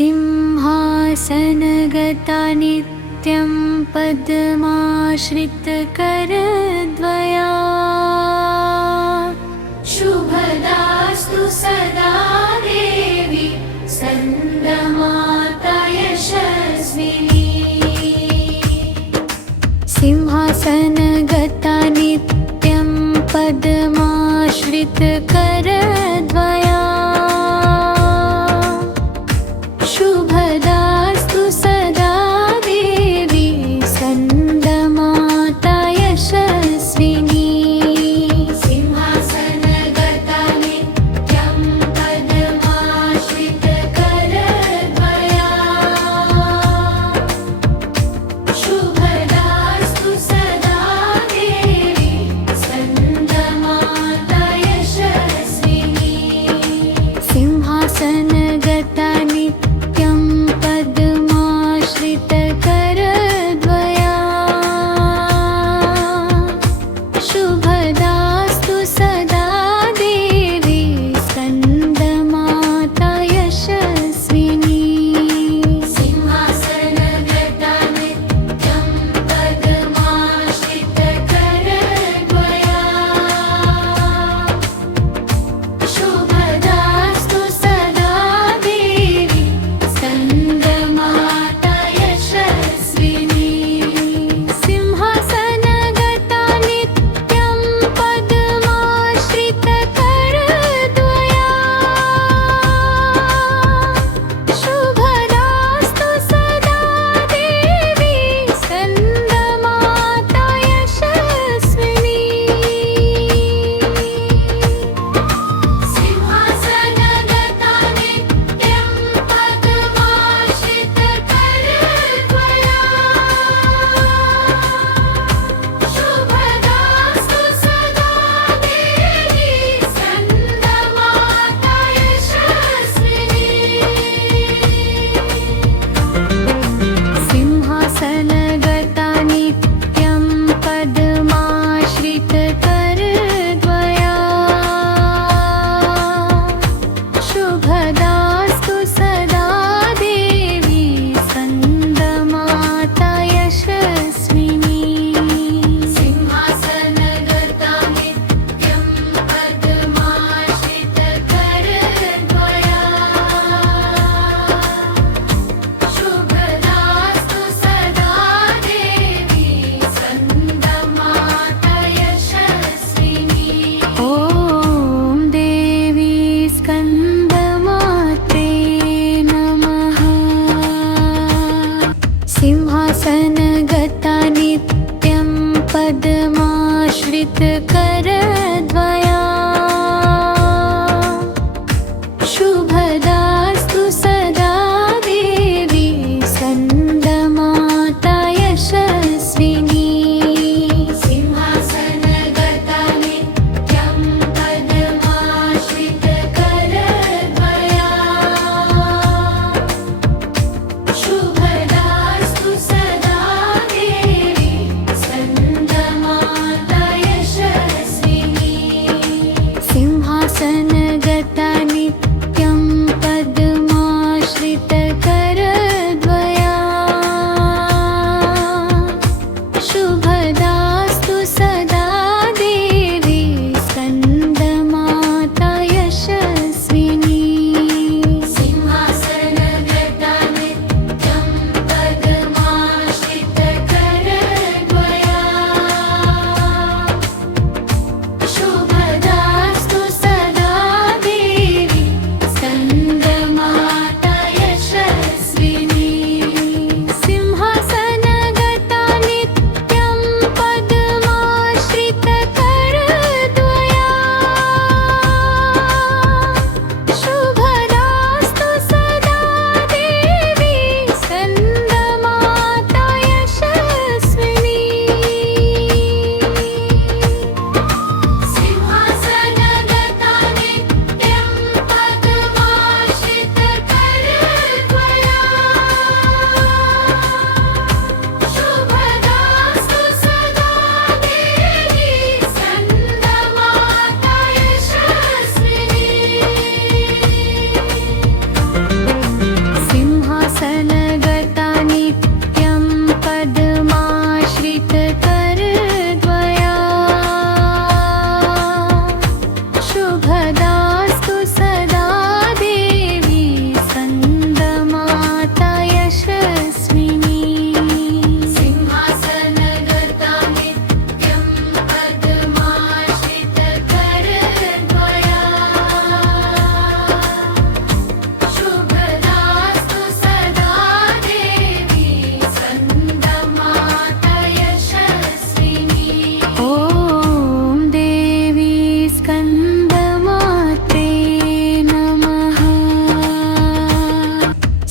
सिंहासनगता नित्यं पद्माश्रितकरद्वया शुभदास्तु सदा देवी स्कन्दमाता यशस्विनी। सिंहासनगता नित्यं पद्माश्रितकरद्वया शुभदास्तु सदा देवी स्कन्दमाता यशस्विनी। सिंहासनगता नित्यं पद्माश्रितकरद्वया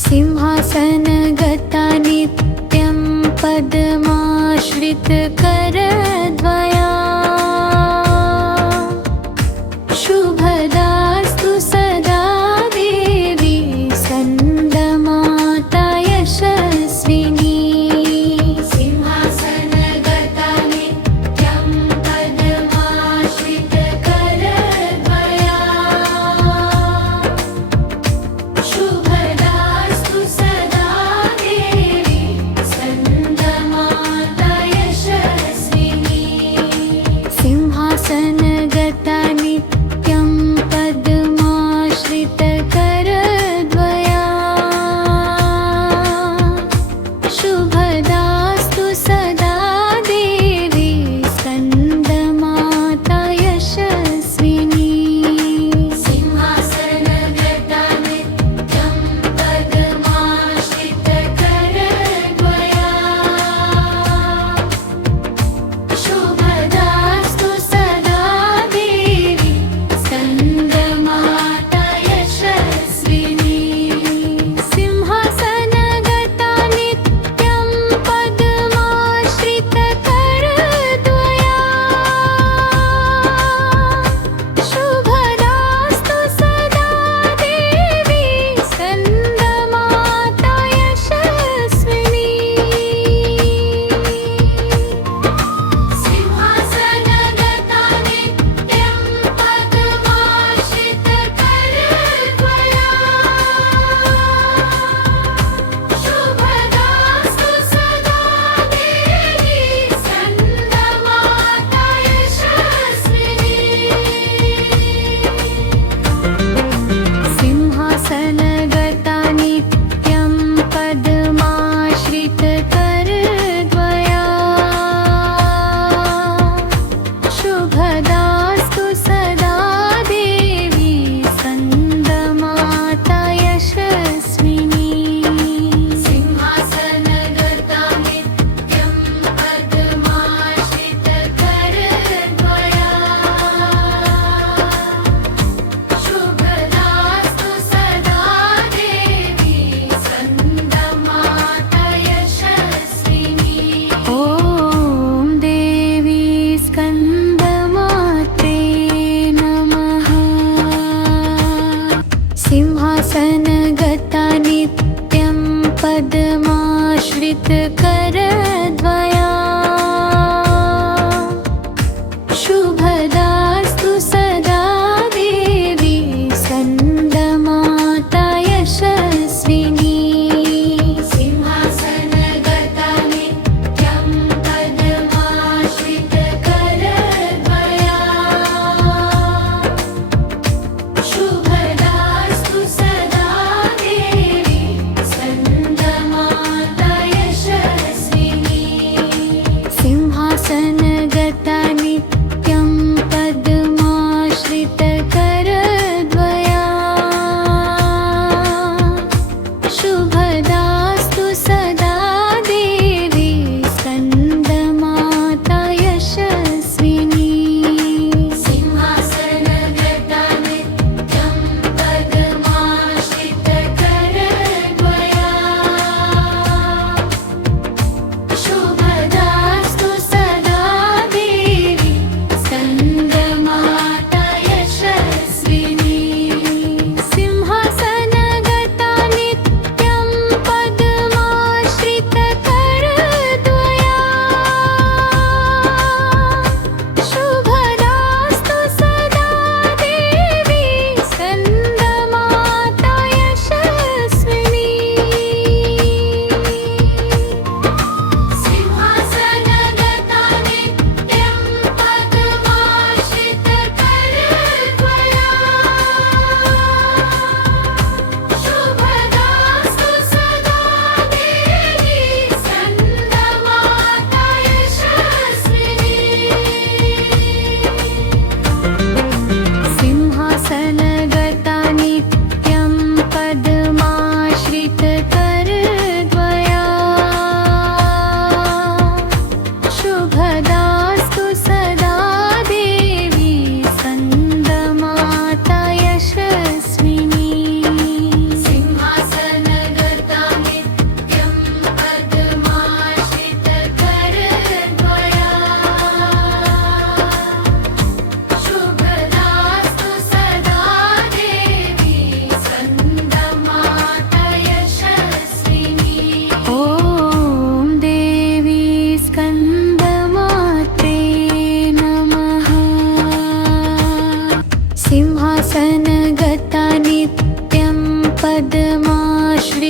सिंहासनगता नित्यं पद्माश्रितकरद्वया शुभदास्तु सदा देवी स्कन्दमाता यशस्विनी सिंहासनगता नित्यं पद्माश्रितकरद्वया शुभदास्तु सदा देवी स्कन्दमाता यशस्विनी सिंहासनगता नित्यं पद्माश्रितकरद्वया शुभदास्तु सदा देवी स्कन्दमाता यशस्विनी सिंहासनगता नित्यं पद्माश्रितकरद्वया शुभदास्तु सदा देवी स्कन्दमाता यशस्विनी सिंहासनगता नित्यं पद्माश्रितकरद्वया शुभदास्तु सदा देवी स्कन्दमाता यशस्विनी सिंहासनगता नित्यं पद्माश्रितकरद्वया शुभदास्तु सदा देवी स्कन्दमाता यशस्विनी सिंहासनगता नित्यं पद्माश्रितकरद्वया शुभदास्तु सदा देवी स्कन्दमाता यशस्विनी सिंहासनगता नित्यं पद्माश्रितकरद्वया शुभदास्तु सदा देवी स्कन्दमाता यशस्विनी ॐ देवी स्कन्दमात्रे नमः सिंहासनगता नित्यं पद्माश्रितकरद्वया शुभदास्तु सदा देवी स्कन्दमाता यशस्विनी सिंहासनगता नित्यं पद्माश्रितकरद्वया शुभदास्तु सदा देवी स्कन्दमाता यशस्विनी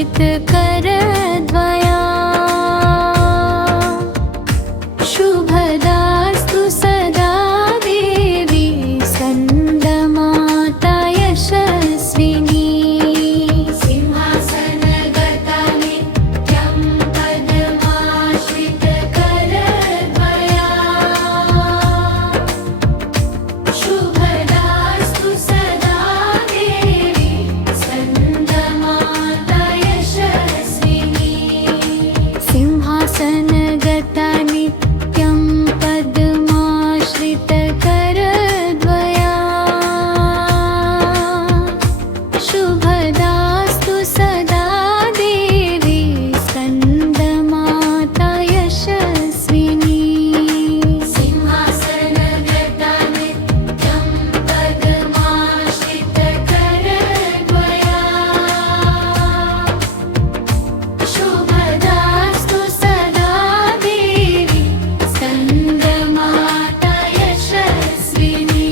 पद्माश्रितकरद्वया शुभदास्तु सदा देवी स्कन्दमाता यशस्विनी सिंहासनगता नित्यं पद्माश्रितकरद्वया शुभदास्तु सदा देवी स्कन्दमाता यशस्विनी सिंहासनगता नित्यं पद्माश्रितकरद्वया शुभदास्तु सदा देवी स्कन्दमाता यशस्विनी सिंहासनगता नित्यं पद्माश्रितकरद्वया शुभदास्तु सदा देवी स्कन्दमाता यशस्विनी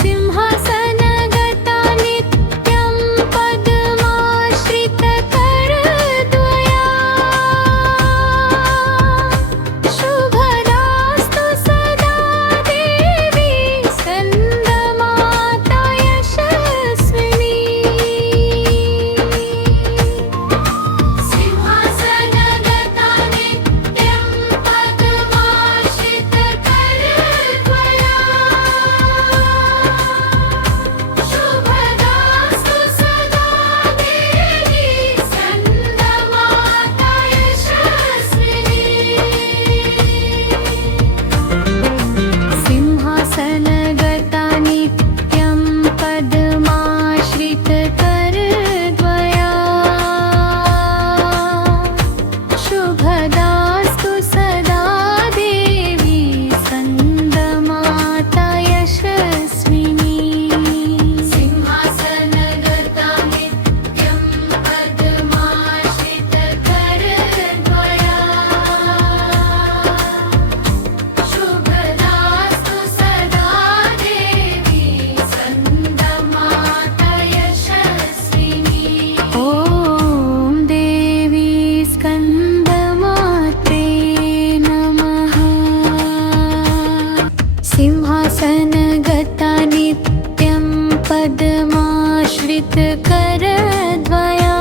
सिंहासनगता नित्यं पद्माश्रितकरद्वया शुभदास्तु सदा देवी स्कन्दमाता यशस्विनी सिंहासनगता नित्यं पद्माश्रितकरद्वया शुभदास्तु सदा देवी स्कन्दमाता यशस्विनी सिंहासनगता नित्यं पद्माश्रितकरद्वया शुभदास्तु सदा देवी स्कन्दमाता यशस्विनी सिंहासनगता नित्यं पद्माश्रितकरद्वया शुभदास्तु सदा देवी स्कन्दमाता यशस्विनी ॐ देवी स्कन्दमात्रे नमः सिंहासनगता नित्यं पद्माश्रितकरद्वया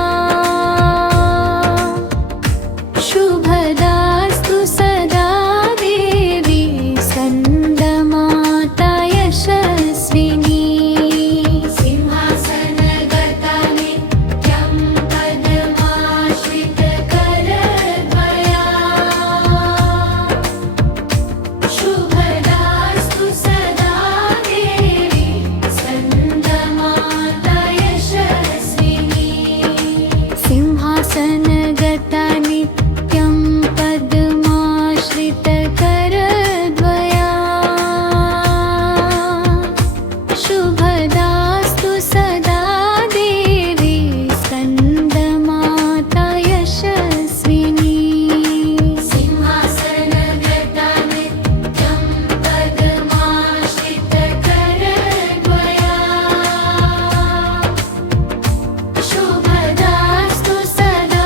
शुभदास्तु सदा देवी स्कन्दमाता यशस्विनी सिंहासनगता नित्यं पद्माश्रितकरद्वया शुभदास्तु सदा देवी स्कन्दमाता यशस्विनी सिंहासनगता नित्यं पद्माश्रितकरद्वया शुभदास्तु सदा देवी स्कन्दमाता यशस्विनी सिंहासनगता नित्यं पद्माश्रितकरद्वया शुभदास्तु सदा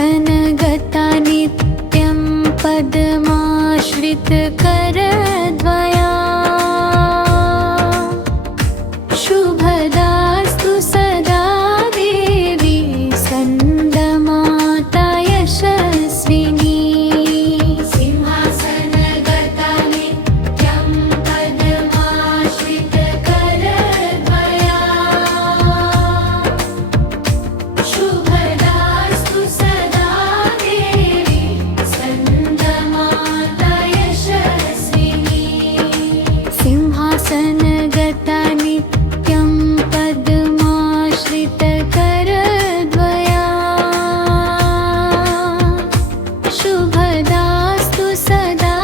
सिंहासनगता नित्यं पद्माश्रितकरद्वया शुभदास्तु सदा देवी स्कन्दमाता यशस्विनी सिंहासनगता नित्यं पद्माश्रितकरद्वया शुभदास्तु सदा देवी स्कन्दमाता यशस्विनी सिंहासनगता नित्यं पद्माश्रितकरद्वया शुभदास्तु सदा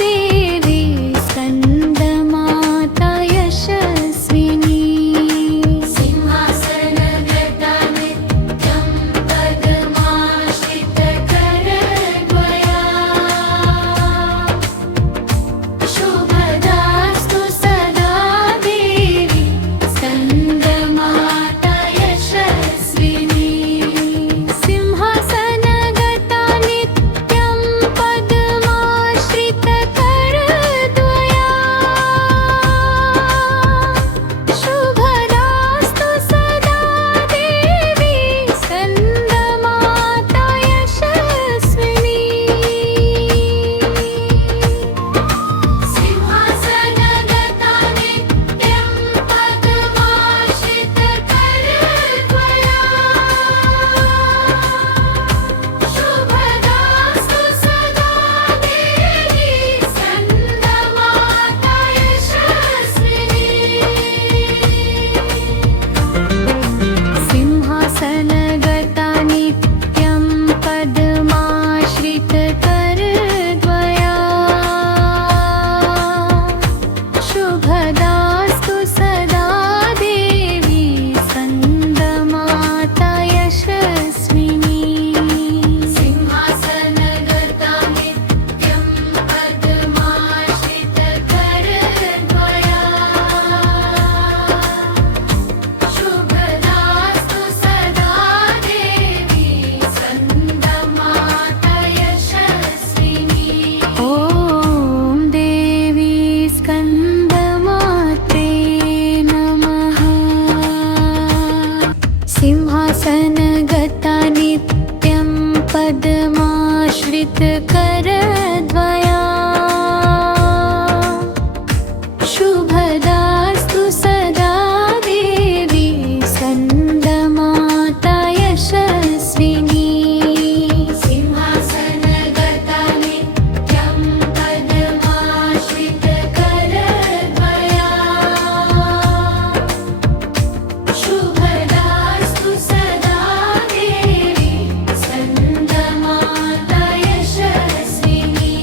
देवी स्कन्दमाता यशस्विनी सिंहासनगता नित्यं पद्माश्रितकरद्वया शुभदास्तु सदा देवी स्कन्दमाता यशस्विनी सिंहासनगता नित्यं पद्माश्रितकरद्वया शुभदास्तु सदा देवी स्कन्दमाता यशस्विनी सिंहासनगता नित्यं पद्माश्रितकरद्वया शुभदास्तु सदा देवी स्कन्दमाता यशस्विनी सिंहासनगता नित्यं पद्माश्रितकरद्वया शुभदास्तु सदा देवी स्कन्दमाता यशस्विनी सिंहासनगता नित्यं पद्माश्रितकरद्वया शुभदास्तु सदा देवी स्कन्दमाता यशस्विनी ॐ देवी स्कन्दमात्रे नमः सिंहासनगता नित्यं पद्माश्रितकरद्वया शुभदास्तु सदा देवी स्कन्दमाता यशस्विनी सिंहासनगता नित्यं पद्माश्रितकरद्वया शुभदास्तु सदा देवी स्कन्दमाता यशस्विनी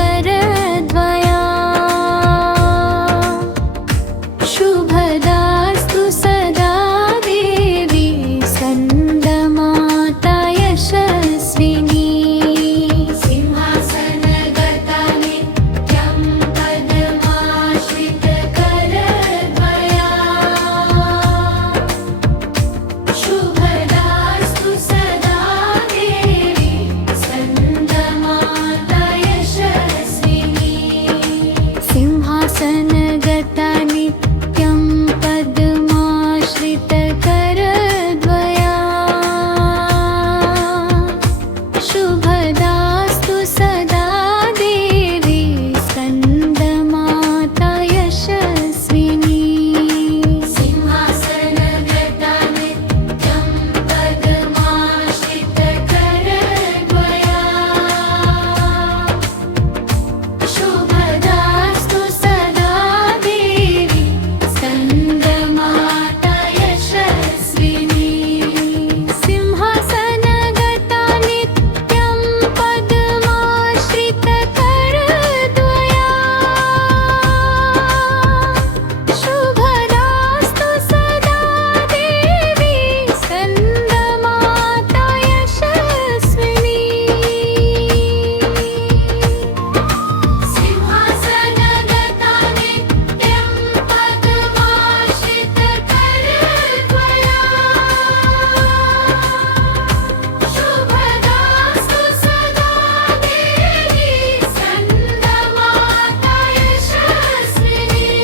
करद्वया शुभदास्तु सदा देवी स्कन्दमाता यशस्विनी सिंहासनगता नित्यं पद्माश्रितकरद्वया शुभदास्तु सदा देवी स्कन्दमाता यशस्विनी सिंहासनगता नित्यं पद्माश्रितकरद्वया शुभदास्तु सदा देवी स्कन्दमाता यशस्विनी सिंहासनगता नित्यं पद्माश्रितकरद्वया शुभदास्तु सदा देवी स्कन्दमाता यशस्विनी सिंहासनगता नित्यं पद्माश्रितकरद्वया शुभदास्तु सदा देवी स्कन्दमाता यशस्विनी सिंहासनगता नित्यं पद्माश्रितकरद्वया शुभदास्तु सदा देवी स्कन्दमाता यशस्विनी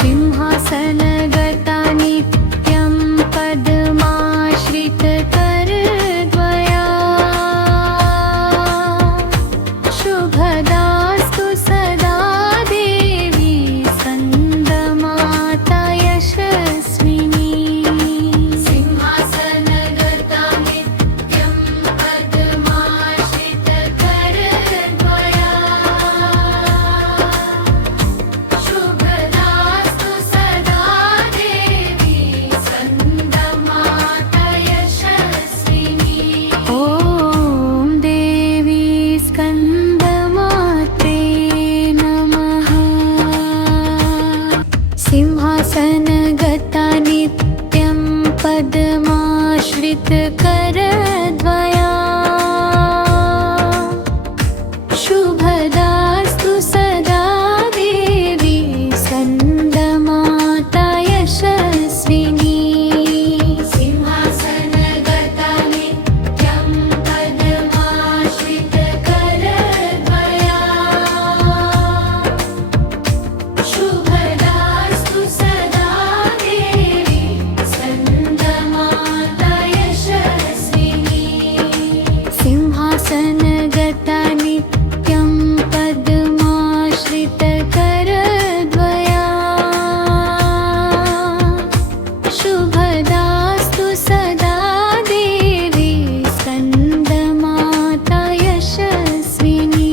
सिंहासनगता नित्यं पद्माश्रितकरद्वया शुभदास्तु सदा देवी स्कन्दमाता यशस्विनी सिंहासनगता नित्यं पद्माश्रितकरद्वया शुभदास्तु सदा देवी स्कन्दमाता यशस्विनी ॐ देवी स्कन्दमात्रे नमः सिंहासनगता नित्यं पद्माश्रितकरद्वया शुभदास्तु सदा देवी स्कन्दमाता यशस्विनी सिंहासनगता नित्यं पद्माश्रितकरद्वया शुभदास्तु सदा देवी स्कन्दमाता यशस्विनी सिंहासनगता नित्यं पद्माश्रितकरद्वया शुभदास्तु सदा देवी स्कन्दमाता यशस्विनी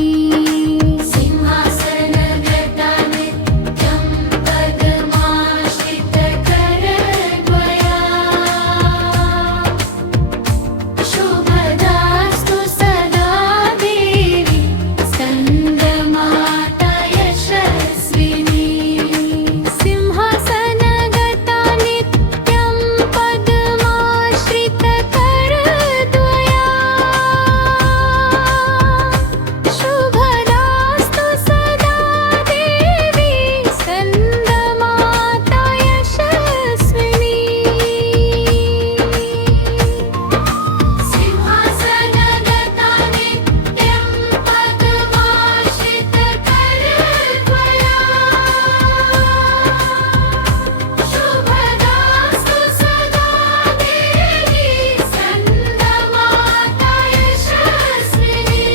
सिंहासनगता नित्यं पद्माश्रितकरद्वया शुभदास्तु सदा देवी स्कन्दमाता यशस्विनी सिंहासनगता नित्यं पद्माश्रितकरद्वया शुभदास्तु सदा देवी स्कन्दमाता यशस्विनी सिंहासनगता नित्यं पद्माश्रितकरद्वया शुभदास्तु सदा देवी स्कन्दमाता यशस्विनी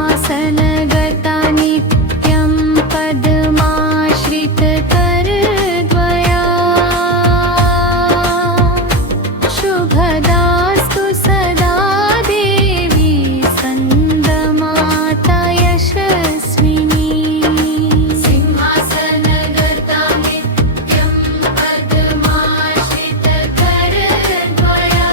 सिंहासनगता नित्यं पद्माश्रितकरद्वया शुभदास्तु सदा देवी स्कन्दमाता यशस्विनी सिंहासनगता नित्यं पद्माश्रितकरद्वया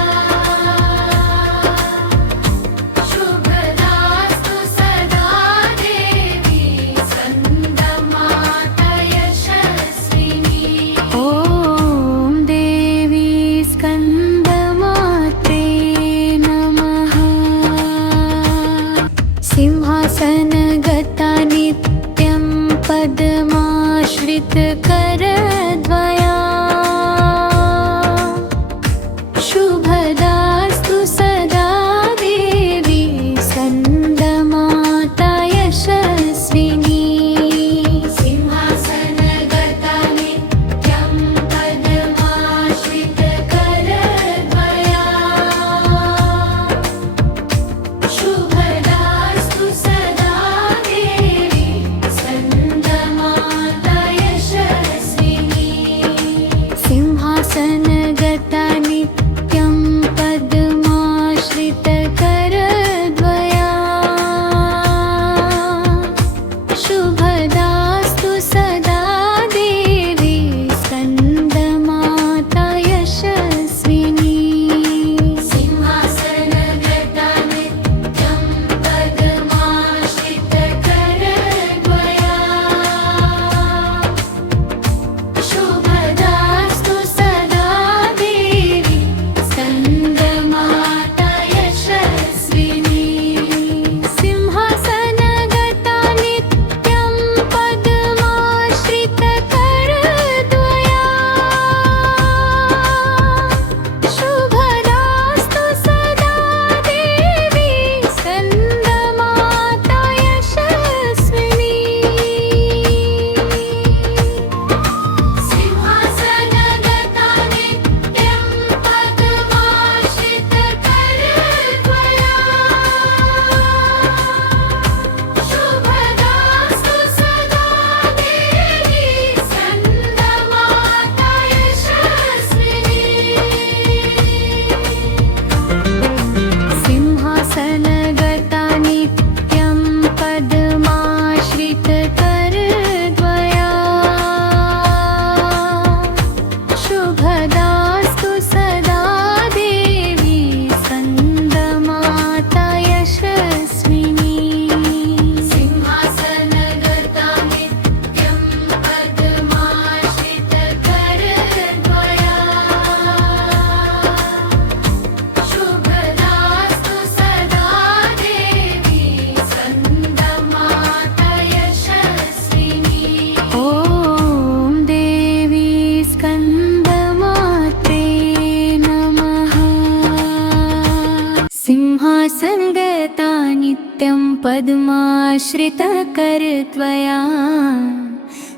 नित्यं पद्माश्रितकरत्वया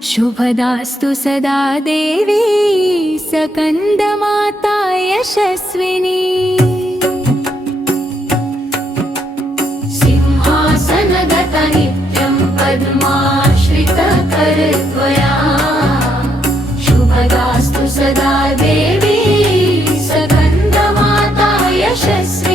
शुभदास्तु सदा देवी सकन्दमाता यशस्विनी सिंहासनगता नित्यं पद्माश्रितकरत्वया शुभदास्तु सदा देवी सकन्दमाता यशस्विनी